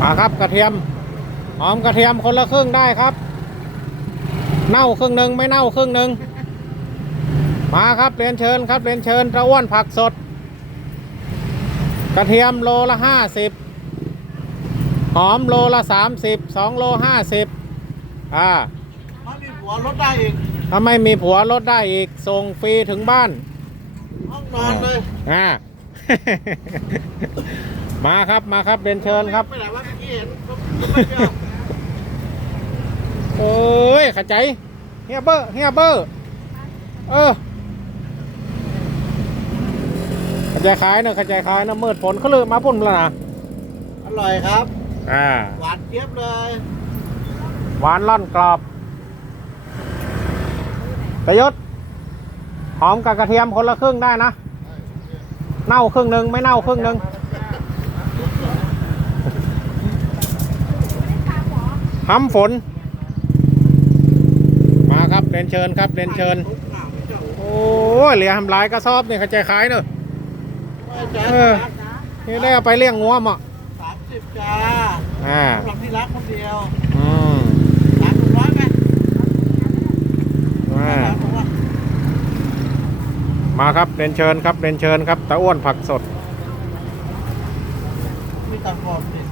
มาครับกระเทียม หอมกระเทียมคนละครึ่งได้ครับ เน่าครึ่งหนึ่งไม่เน่าครึ่งหนึ่งมาครับเรียนเชิญครับเรียนเชิญตะอ้วนผักสด กระเทียมโลละห้าสิบหอมโลละสามสิบสองโลห้าสิบอ่าถ้ามีผัวลดได้อีกถ้าไม่มีผัวลดได้อีกส่งฟรีถึงบ้านห้องนอนเลยอ่า มาครับมาครับเรียนเชิญครับไปไหนวะเมื่อกี้เห็นเขาไม่เชื่อเอ้ยขจายเฮียเบอร์เฮียเบอร์เออขจายขายเนอะขจายขายเนอะมืดฝนเขาเลยมาปุ่นแล้วนะอร่อยครับ อ่าหวานเจี๊ยบเลย หวานล่อนกรอบประยุทธ์หอมกับกระเทียมคนละครึ่งได้นะ เน่าครึ่งหนึ่งไม่เน่าครึ่งหนึ่งห้ำฝน มาครับเรียนเชิญครับเรียนเชิญ โอ้ยเหลือทำลายกระสอบนี่เขาใจขายเนอะเออนี่ได้เอาไปเลี้ยงงัวมั้งสามสิบจ้าอ่าสำหรับที่รักคนเดียว อืม สามหนึ่งร้อยไหม อ่า สามหนึ่งร้อย มาครับเรียนเชิญครับเรียนเชิญครับตะอ้วนผักสดมีตะกอบเด็ด